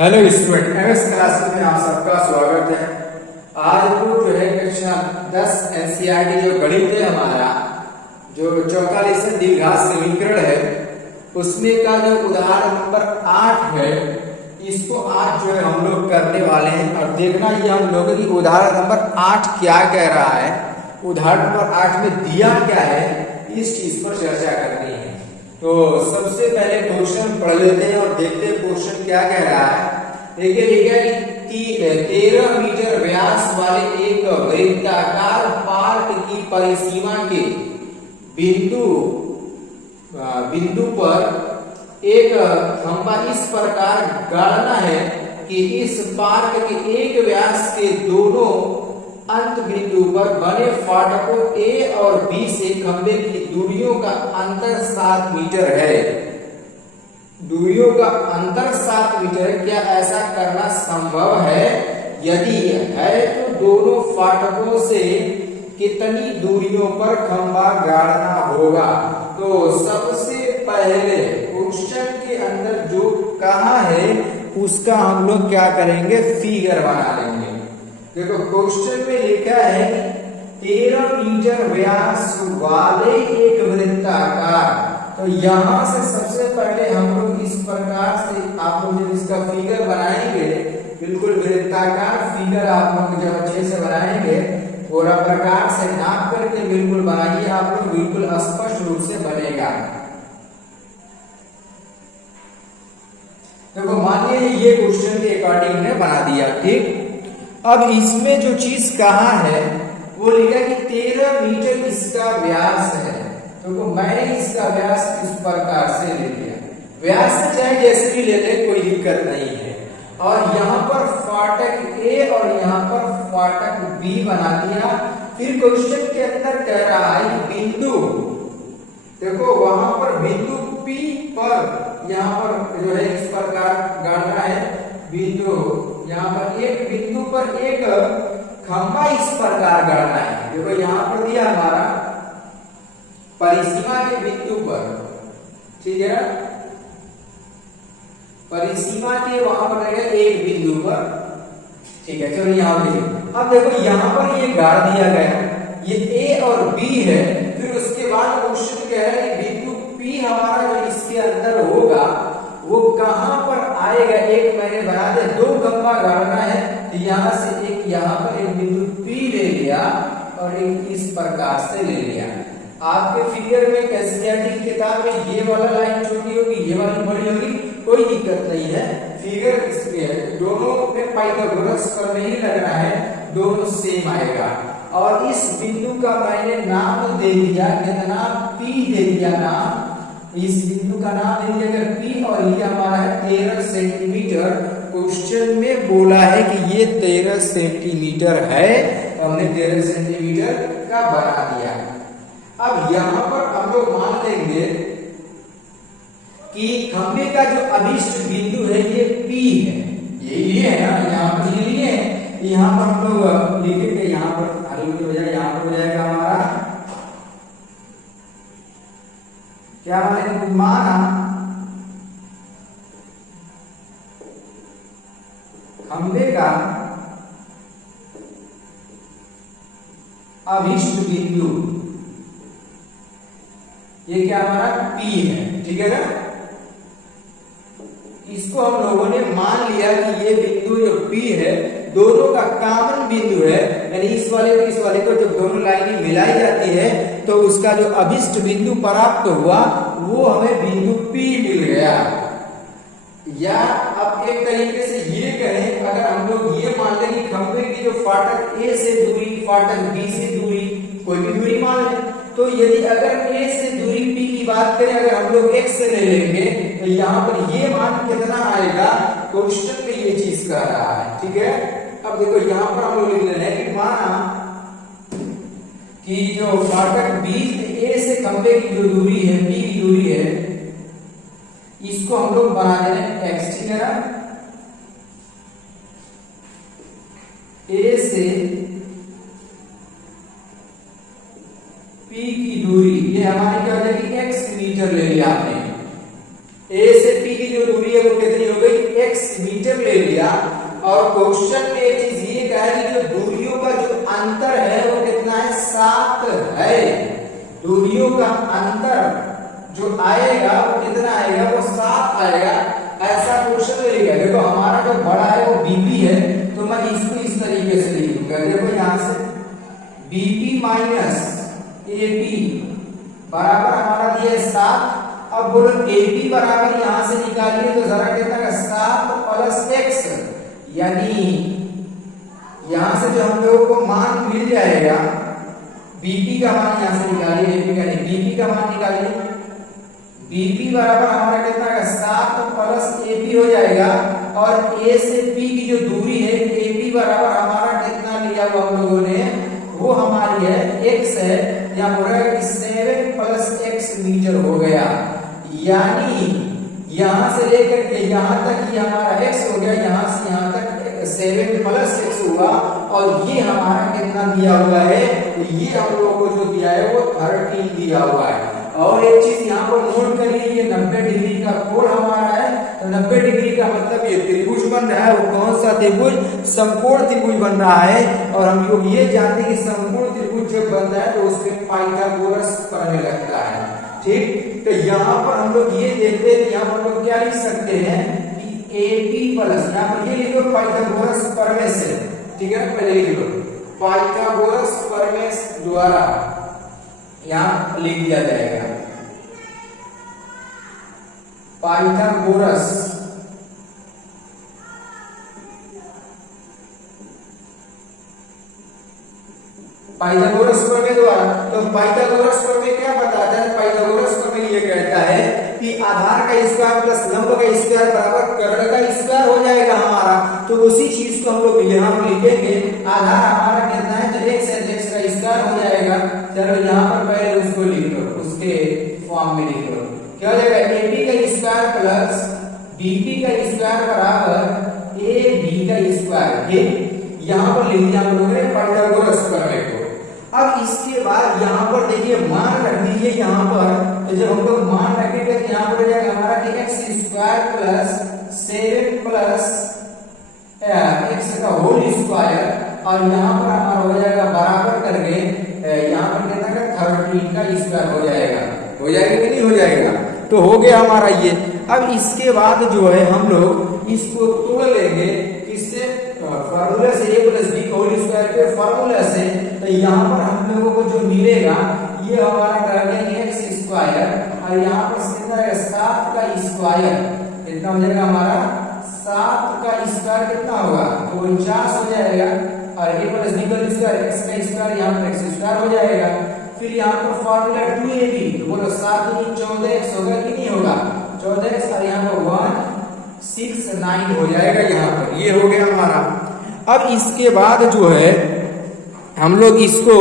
Hello student, MS classes में आप सबका स्वागत है। आज को जो है कक्षा 10 एनसीईआरटी जो गणित है हमारा, जो चौथा लेसन द्विघात समीकरण है, उसमें का जो उदाहरण नंबर 8 है, इसको आज जो है हम लोग करने वाले हैं। और देखना ये हम लोगों की उदाहरण नंबर 8 क्या कह रहा है, उदाहरण नंबर 8 में दिया क्या है, इस चीज पर चर्चा करनी है। तो सबसे पहले क्वेश्चन पढ़ लेते हैं और देखते हैं क्वेश्चन क्या कह रहा है। देखिए लिखा है कि 13 मीटर व्यास वाले एक वृत्ताकार पार्क की परिसीमा के बिंदु पर एक खंभा इस प्रकार गाड़ना है कि इस पार्क के एक व्यास के दोनों अंत बिंदु पर बने फाटकों ए और बी से खंभे की दूरियों का अंतर 7 मीटर है। दूरियों का अंतर 7 मीटर है। क्या ऐसा करना संभव है? यदि है तो दोनों फाटकों से कितनी दूरियों पर खंभा गाड़ना होगा? तो सबसे पहले क्वेश्चन के अंदर जो कहा है उसका हम लोग क्या करेंगे, फिगर बना लेंगे। देखो क्वेश्चन में लिखा है 13 मीटर व्यास वाले एक वृत्ताकार। तो यहां से सबसे पहले हम लोग इस प्रकार से आप लोग जब इसका फिगर बनाएंगे, बिल्कुल वृत्ताकार फिगर आप लोग जब अच्छे से बनाएंगे, पूरा प्रकार से नाप करके बिल्कुल बनाइए, आप लोग बिल्कुल स्पष्ट रूप से बनेगा। देखो मानिए ये क्वेश्चन के अकॉर्डिंग ने बना दिया, ठीक। अब इसमें जो चीज कहा है वो लिखा कि 13 मीटर इसका व्यास है। तो मैंने इसका व्यास इस प्रकार से ले लिया। व्यास से चाहे जैसे भी ले ले, कोई दिक्कत नहीं है। और यहाँ पर फाटक ए और यहाँ पर फाटक बी बना दिया। फिर क्वेश्चन के अंदर कह रहा है बिंदु, देखो वहां पर बिंदु P पर यहाँ पर जो है इस प्रकार गाड़ना है बिंदु, यहाँ पर एक बिंदु पर एक खंभा इस प्रकार गाड़ना है। देखो यहाँ पर दिया हमारा परिसीमा के बिंदु पर, ठीक है, परिसीमा के वहां पर रहेगा एक बिंदु पर, ठीक है। चलो यहाँ देखिए, अब देखो यहाँ पर ये गाड़ दिया गया, ये ए और बी है। फिर उसके बाद क्वेश्चन कह रहा है बिंदु पी हमारा जो इसके अंदर होगा वो कहां पर आएगा। एक मैंने बना दिया, दो खंभा गाड़ना है, तो यहाँ से एक यहाँ पर एक बिंदु P ले लिया और एक इस प्रकार से ले लिया। आपके फिगर में एनसीईआरटी की किताब में ये वाला लाइन छोटी होगी, ये वाली बड़ी होगी, कोई दिक्कत नहीं है। फिगर इसमें दोनों में पाइथागोरस का नहीं लगना है, दोनों सेम आएगा। और इस बिंदु का मैंने नाम दे दिया, कितना, P दे दिया नाम। इस बिंदु का नाम दे दिया P और ये हमारा है 13 सेंटीमीटर। क्वेश्चन में बोला है कि ये 13 सेंटीमीटर है, हमने 13 सेंटीमीटर का बना दिया। अब यहाँ पर हम लोग मान लेंगे कि खंभे का जो अभिष्ट बिंदु है ये P है, ये लिए है ना, यहाँ पर ये लिए है। यहाँ पर हम लोग लिखेंगे, यहाँ पर आलू की बजाय यहाँ पर हो जाएगा हमारा क्या माना खंभे का अभिष्ट बिंदु, ये क्या हमारा P है, ठीक है ना। इसको हम लोगों ने मान लिया कि ये बिंदु जो P है दोनों का कॉमन बिंदु है, यानी इस वाले को इस वाले को जब दोनों लाइनें मिलाई जाती है तो उसका जो अभिष्ट बिंदु प्राप्त हुआ वो हमें बिंदु P मिल गया। या अब एक तरीके से ये कहें, अगर हम लोग ये मान लें कि खंभे की जो फाटक A से दूरी, फाटक B से दूरी, कोई भी दूरी मान लें, तो यदि अगर A से दूरी P की बात करें, अगर हम लोग X से ले लेंगे तो यहाँ पर ये मान कितना आएगा, क्वेश्चन में ये चीज कर रहा है, ठीक है। अब देखो यहाँ पर हम लोग लिख ले रहे हैं कि माना कि जो फाटक B A से खंभे की जो दूरी है, P की दूरी है, इसको हम लोग बना दे रहे हैं X, ठीक है ना। A से P की दूरी ये हमारी क्या हो जाएगी, X मीटर ले लिया आपने। A से P की जो दूरी है वो कितनी हो गई, x मीटर ले लिया और क्वेश्चन में एक चीज ये कहा कि जो दूरियों का जो अंतर है वो कितना है, 7 है। दूरियों का अंतर जो आएगा वो कितना आएगा, वो 7 आएगा। ऐसा क्वेश्चन में लिखा। देखो हमारा जो बड़ा है वो बीपी है, तो मैं इसको इस तरीके से लिखूंगा। देखो यहां से बीपी माइनस एपी बराबर हमारा दिया है 7। अब बोलो एपी बराबर यहां से निकालिए तो जरा कितना का 7 प्लस एक्स, यानी यहां से जो हम लोगों को मान मिल जाएगा, बीपी का मान यहां से निकालिए, एपी का नहीं, बीपी का मान निकालिए। बीपी बराबर हमारा कितना का 7 प्लस एपी हो जाएगा। और ए से पी की जो दूरी है, एपी बराबर हमारा कितना लिया हुआ हम लोगों ने, वो हमारी है x है, यहाँ बोल रहा है कि 7 प्लस एक्स मीटर हो गया। यानी यहां से लेकर के यहां तक ये हमारा x हो गया, यहां से यहां तक 7 प्लस एक्स हुआ। और ये हमारा कितना दिया हुआ है, ये हम लोगों को जो दिया है वो 13 दिया हुआ है। और एक चीज यहाँ पर नोट करिए, ये 90 डिग्री का कोण हमारा है। तो 90 डिग्री का मतलब ये त्रिभुज बन रहा है। वो कौन सा त्रिभुज, समकोण त्रिभुज बन रहा है। और हम लोग ये जानते हैं कि समकोण त्रिभुज जब बन रहा है तो उसमें पाइथागोरस प्रमेय लगता है। ठीक, तो यहाँ पर हम लोग ये देखते हैं, यहाँ पर हम लोग क्या लिख सकते हैं कि एपी प्लस, यहाँ पर ये लिखो पाइथागोरस प्रमेय से। ठीक है, पहले लिख लो पाइथागोरस प्रमेय द्वारा यहां लिख दिया जाएगा। पाइथागोरस प्रमेय द्वारा। तो पाइथागोरस प्रमेय क्या बताता है, पाइथागोरस प्रमेय ये कहता है कि आधार का स्क्वायर प्लस लंब का स्क्वायर बराबर कर्ण का स्क्वायर हो जाएगा हमारा। तो उसी चीज को हम लोग यहां पर लिखेंगे। आधार हमारा कितना है, तो x है, x का स्क्वायर हो जाएगा। चलो यहाँ पर पहले उसको लिख लो, उसके फॉर्म में लिख लो। क्या हो जाएगा, एबी का स्क्वायर प्लस बीपी का स्क्वायर बराबर ए बी का स्क्वायर। ये यहाँ पर लिख दिया हम लोगों ने पाइथागोरस प्रमेय को। अब इसके बाद यहाँ पर देखिए मान रख दीजिए यहाँ पर। तो जब हम लोग मान रखेंगे तो यहाँ पर हो जाएगा हमारा कि x square plus 7 plus x का होल स्क्वायर। और यहाँ पर हमारा हो जाएगा बराबर करके यहाँ पर कितना का 13 का स्क्वायर हो जाएगा। हो जाएगा कि नहीं हो जाएगा, तो हो गया हमारा ये। अब इसके बाद जो है हम लोग इसको तोड़ लेंगे किससे, फार्मूला से, a plus B whole square के फार्मूला से। तो यहाँ पर हम लोगों को जो मिलेगा ये हमारा कर देंगे एक्स स्क्वायर और यहाँ पर कितना है 7 का स्क्वायर। कितना हो जाएगा हमारा 7 का स्क्वायर कितना होगा, 49 हो जाएगा। और a plus B whole square X का स्क्वायर, यहाँ पर एक्स स्क्वायर हो जाएगा। फिर यहाँ पर फार्मूला 2ab, तो बोलो 7 × 14x होगा कि नहीं होगा, 14x। और यहाँ पर 169 हो जाएगा। यहाँ पर ये हो गया हमारा। अब इसके बाद जो है हम लोग इसको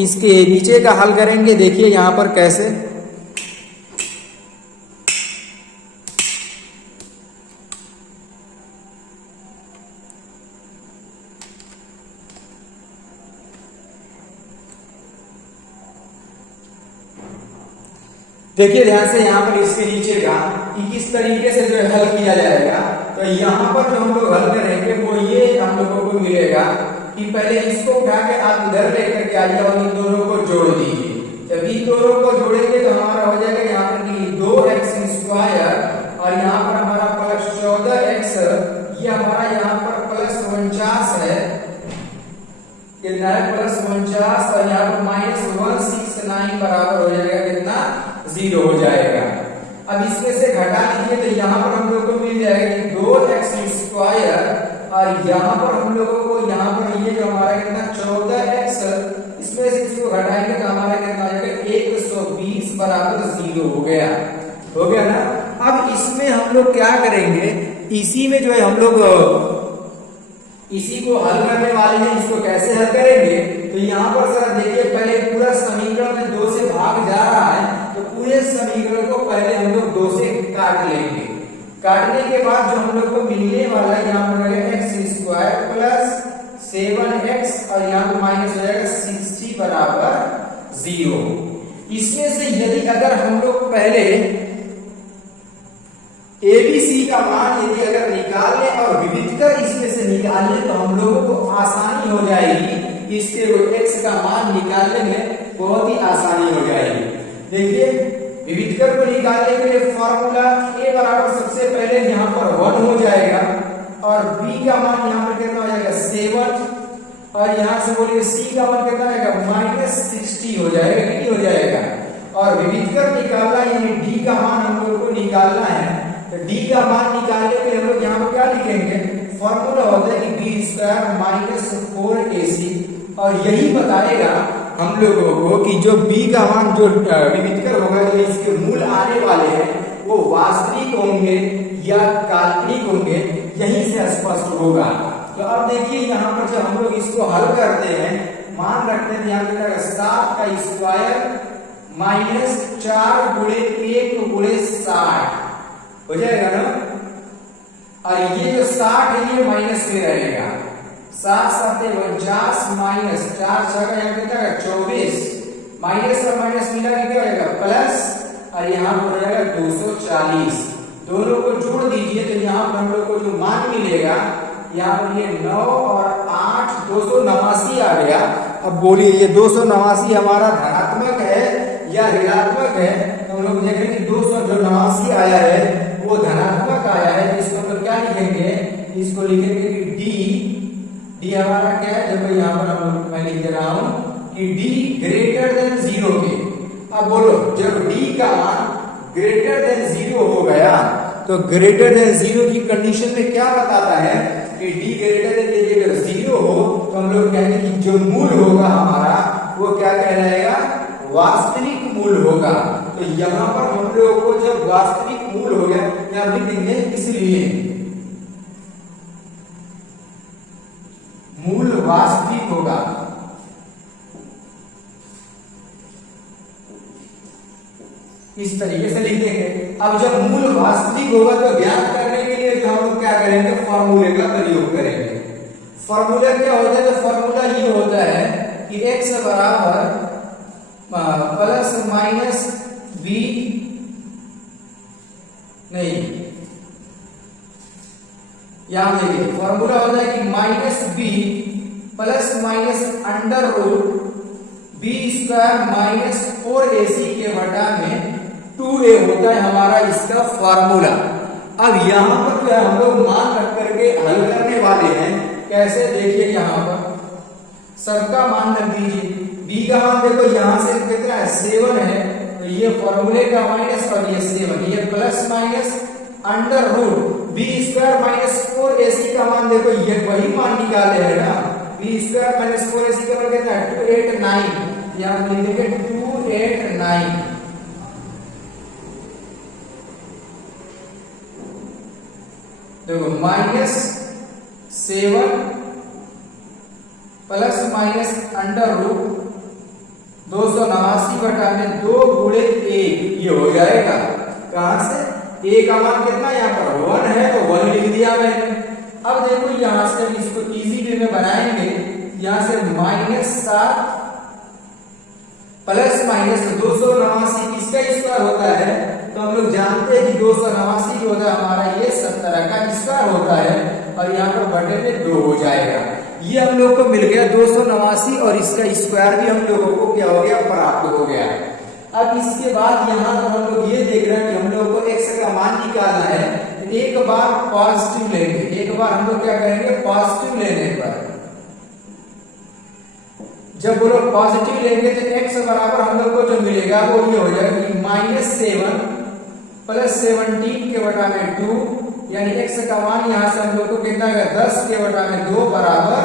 इसके नीचे का हल करेंगे। देखिए यहाँ पर कैसे, देखिए ध्यान से यहाँ पर इसके नीचे का कि किस तरीके से जो हल किया जाएगा। तो यहाँ पर जो हम लोग हल करेंगे वो ये हम लोगों को मिलेगा कि पहले इसको उठा के आप इधर लेकर के आइए और इन दोनों को जोड़ दीजिए। जब इन दोनों को जोड़ेंगे तो हमारा हो जाएगा यहाँ पर कि 2x स्क्वायर और यहाँ पर हमारा प्लस 14x, ये हमारा यहाँ पर प्लस 49 है, कितना है प्लस 49। और यहाँ पर माइनस 169 बराबर हो जाएगा कितना, 0 हो जाएगा। अब इसमें से घटा लीजिए तो यहाँ पर हम लोग को मिल जाएगा कि 2x स्क्वायर और यहाँ पर हम लोगों को यहाँ पर ये जो हमारा कितना 14x, इसमें से इसको घटाएंगे तो हमारा कितना आ जाएगा 120 बराबर 0 हो गया। हो गया ना। अब इसमें हम लोग क्या करेंगे, इसी में जो है हम लोग इसी को हल करने वाले हैं। इसको कैसे हल करेंगे, तो यहाँ पर सर देखिए पहले पूरा समीकरण में 2 से भाग जा रहा है, तो पूरे समीकरण को पहले हम लोग 2 से काट लेंगे। काटने के बाद जो हम लोग को मिलने वाला है यहाँ पर एक्स स्क्वायर प्लस 7x और यहाँ पर माइनस हो जाएगा 60 बराबर 0। इसमें से यदि अगर हम लोग पहले ABC का मान यदि अगर निकाल निकालने और विविध कर इसमें से निकालने तो हम लोगों को आसानी हो जाएगी, इसके x का मान निकालने में बहुत ही आसानी हो जाएगी। देखिए विविध कर को निकालने के लिए फॉर्मूला a बराबर सबसे पहले यहाँ पर 1 हो जाएगा और b का मान यहाँ पर कितना हो जाएगा 7 और यहाँ से बोलिए c का मान कितना आएगा -60 हो जाएगा, कितनी हो जाएगा। और विविध कर निकालना यानी d का मान हम लोग को निकालना है, तो d का मान निकालने के लिए हम लोग यहाँ पर क्या लिखेंगे, फॉर्मूला होता है कि b² - 4ac और यही बताएगा हम लोगों को कि जो b का मान जो विविध कर होगा, जो इसके मूल आने वाले हैं वो वास्तविक होंगे या काल्पनिक होंगे, यहीं से स्पष्ट होगा। तो अब देखिए यहाँ पर जब हम लोग इसको हल करते हैं, मान रखते हैं यहाँ पे 7 का स्क्वायर -4 गुणे 1 गुणे 60 हो जाएगा ना। और ये जो 60 है ये माइनस में रहेगा, 7 7 49 माइनस 4 6 का यहाँ कितना है 24, माइनस और माइनस मिला के क्या होगा प्लस, और यहाँ पर हो जाएगा 240। दोनों को जोड़ दीजिए तो यहाँ पर हम लोग को जो मान मिलेगा, यहाँ पर ये 9 और 8 289 आ गया। अब बोलिए ये 289 हमारा धनात्मक है या ऋणात्मक है, तो हम लोग देख रहे हैं कि 289 आया है वो धनात्मक आया है, तो इसको हम लोग क्या लिखेंगे, इसको लिखेंगे कि डी हमारा क्या है, देखो यहाँ पर हम लोग मैं लिख दे रहा हूं कि d > 0 के। अब बोलो जब d का मान > 0 हो गया तो > 0 की कंडीशन में क्या बताता है कि d > 0 हो तो हम लोग कहेंगे कि जो मूल होगा हमारा वो क्या कहलाएगा, वास्तविक मूल होगा। तो यहाँ पर हम लोगों को जब वास्तविक मूल हो गया यहाँ लिख देंगे, इसलिए मूल वास्तविक होगा। इस तरीके से लिख देंगे। अब जब मूल वास्तविक होगा तो ज्ञात करने के लिए जो हम लोग क्या करेंगे, फॉर्मूले का प्रयोग करेंगे। फॉर्मूला क्या होता है, तो फॉर्मूला ये होता है कि x बराबर प्लस माइनस b नहीं, यहां देखिए फॉर्मूला होता है कि -b plus minus under root b² - 4ac के बटा में 2a होता है हमारा इसका फॉर्मूला। अब यहां पर जो है हम लोग मान रख करके हल करने वाले हैं। कैसे, देखिए यहाँ पर सबका मान रख दीजिए। b का मान देखो यहाँ से कितना है 7 है, तो ये फॉर्मूले का माइनस और ये 7, ये plus minus under root b² - 4ac का मान देखो ये वही मान निकाले है ना, b² - 4ac का मान कितना है 289, यहाँ पर लिखेंगे 289। देखो -7 प्लस माइनस अंडर रूट 289 बटा में 2 गुणे 1 ये हो जाएगा। कहां से, a का मान कितना यहाँ पर 1 है तो 1 लिख दिया मैंने। अब देखो यहां से इसको इजी वे में बनाएंगे, यहां से -7 प्लस माइनस 289 किसका स्क्वायर होता है, तो हम लोग जानते हैं कि 289 जो होता है हमारा ये 17 का स्क्वायर होता है, और यहाँ पर बटे में 2 हो जाएगा। ये हम लोग को मिल गया 289 और इसका स्क्वायर भी हम लोगों को क्या हो गया, प्राप्त हो गया। अब इसके बाद यहाँ पर हम लोग ये देख रहे हैं कि हम लोग को x का मान निकालना है। एक बार पॉजिटिव लेंगे, एक बार हम लोग क्या करेंगे, पॉजिटिव लेने पर जब वो लोग पॉजिटिव लेंगे तो x बराबर हम लोग को जो मिलेगा वो ये हो जाएगा कि -7 प्लस 17 के बटा में 2, यानी x का मान यहाँ से हम लोग को कितना है 10 के बटा में 2 बराबर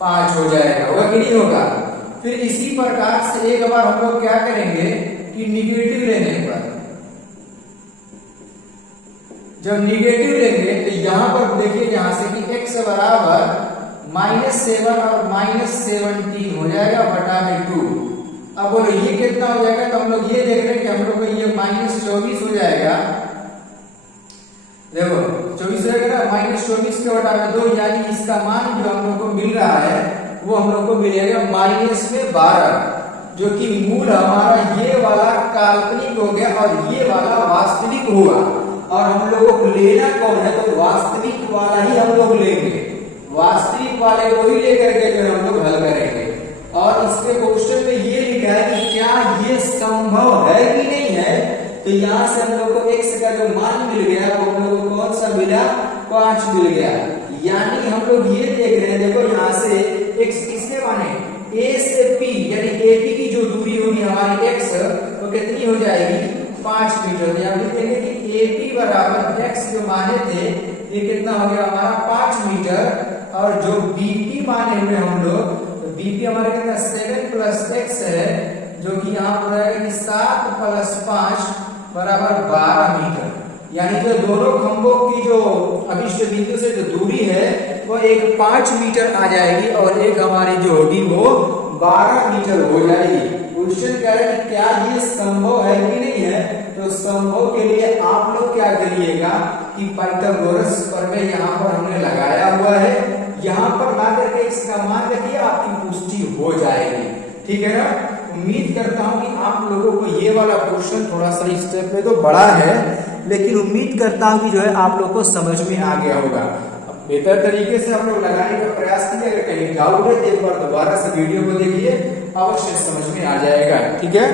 5 हो जाएगा, होगा कि नहीं होगा। फिर इसी प्रकार से एक बार हम लोग क्या करेंगे कि निगेटिव लेने पर, जब निगेटिव लेंगे तो यहाँ पर देखिए यहाँ से कि x बराबर -7 और -17 हो जाएगा बटा में 2। अब बोलो ये कितना हो जाएगा, तो हम लोग ये देख रहे हैं कि हम लोग को ये -24 हो जाएगा। देखो 24 हो जाएगा ना, -24 के बटा में 2, यानी इसका मान जो हम लोग को मिल रहा है वो हम लोग को मिलेगा -12, जो कि मूल हमारा ये वाला काल्पनिक हो गया और ये वाला वास्तविक हुआ। और हम लोगों को लेना कौन है, तो वास्तविक वाला ही हम लोग लेंगे, वास्तविक वाले को ही लेकर के जो हम लोग हल करेंगे। और इसके क्वेश्चन में ये लिखा है कि क्या ये संभव है कि नहीं है, तो यहाँ से हम लोग को x का जो मान मिल गया वो हम लोग को कौन सा मिला, 5 मिल गया। यानी हम लोग ये देख रहे हैं, देखो यहाँ से x किसके माने, a से p, यानी AP की जो दूरी होगी हमारी x, तो कितनी हो जाएगी, 5 मीटर। यहाँ लिखेंगे कि AP बराबर x जो माने थे ये कितना हो गया हमारा 5 मीटर, और जो BP माने हुए हम लोग, तो BP हमारा कितना 7 प्लस x है, जो कि यहाँ पर आएगा कि 7 प्लस 5 बराबर 12 मीटर। यानी जो दोनों खंभों की जो अभिष्ट बिंदु से जो दूरी है वो एक 5 मीटर आ जाएगी और एक हमारी जो होगी वो 12 मीटर हो जाएगी। क्वेश्चन कह रहे हैं क्या ये संभव है कि नहीं है, तो संभव के लिए आप लोग क्या करिएगा कि पाइथागोरस प्रमेय यहाँ पर हमने लगाया हुआ है, यहाँ पर ला करके इसका मान रखिए, आपकी पुष्टि हो जाएगी। ठीक है ना। उम्मीद करता हूं कि आप लोगों को ये वाला क्वेश्चन थोड़ा सा इस स्टेप में तो बड़ा है, लेकिन उम्मीद करता हूं कि जो है आप लोग को समझ में आ गया होगा। बेहतर तरीके से हम लोग लगाने का प्रयास कीजिए। अगर कहीं डाउट है तो एक बार दोबारा से वीडियो को देखिए, अवश्य समझ में आ जाएगा। ठीक है।